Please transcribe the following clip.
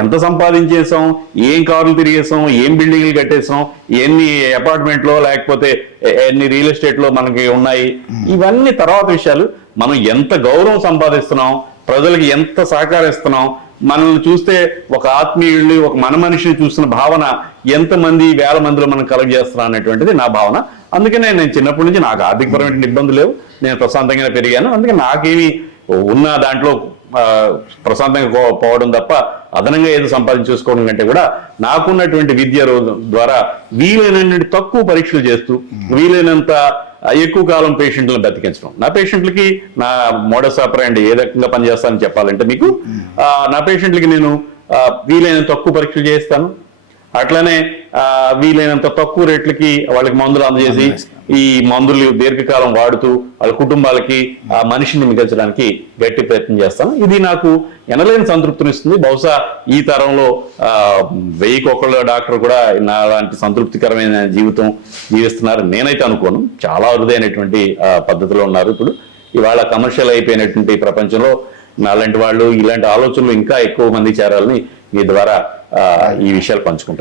ఎంత సంపాదించేసాం, ఏం కార్లు తిరిగేసాం, ఏం బిల్డింగ్లు కట్టేసాం, ఎన్ని అపార్ట్మెంట్లో లేకపోతే ఎన్ని రియల్ ఎస్టేట్ లో మనకి ఉన్నాయి, ఇవన్నీ తర్వాత విషయాలు. మనం ఎంత గౌరవం సంపాదిస్తున్నాం, ప్రజలకు ఎంత సహకరిస్తున్నాం, మనల్ని చూస్తే ఒక ఆత్మీయుల్ని, ఒక మన మనిషిని చూస్తున్న భావన ఎంతమంది వేల మందిలో మనం కలెక్ట్ చేస్తున్నాం అనేటువంటిది నా భావన. అందుకనే నేను చిన్నప్పటి నుంచి నాకు ఆర్థికపరమైన ఇబ్బందులు లేవు, నేను ప్రశాంతంగా పెరిగాను. అందుకే నాకేమి ఉన్న దాంట్లో ప్రశాంతంగా పోవడం తప్ప అదనంగా ఏదో సంపాదించేసుకోవడం కంటే కూడా నాకున్నటువంటి విద్య ద్వారా వీలైనంత తక్కువ పరీక్షలు చేస్తూ వీలైనంత ఎక్కువ కాలం పేషెంట్లను బతికించడం. నా పేషెంట్లకి నా మోడస్ ఆపరెండి ఏ రకంగా పనిచేస్తానని చెప్పాలంటే మీకు, నా పేషెంట్లకి నేను వీలైనంత తక్కువ పరీక్షలు చేస్తాను. అట్లనే వీలైనంత తక్కువ రేట్లకి వాళ్ళకి మందులు అందజేసి ఈ మందులు దీర్ఘకాలం వాడుతూ వాళ్ళ కుటుంబాలకి ఆ మనిషిని మిగల్చడానికి గట్టి ప్రయత్నం చేస్తాను. ఇది నాకు ఎనలేని సంతృప్తినిస్తుంది. బహుశా ఈ తరంలో 1000 డాక్టర్ కూడా నా లాంటి సంతృప్తికరమైన జీవితం జీవిస్తున్నారు నేనైతే అనుకోను. చాలా అరుదైనటువంటి పద్ధతిలో ఉన్నారు. ఇప్పుడు ఇవాళ కమర్షియల్ అయిపోయినటువంటి ప్రపంచంలో నాలాంటి వాళ్ళు ఇలాంటి ఆలోచనలు ఇంకా ఎక్కువ మంది చేరాలని మీ ద్వారా ఈ విషయాలు పంచుకుంటారు.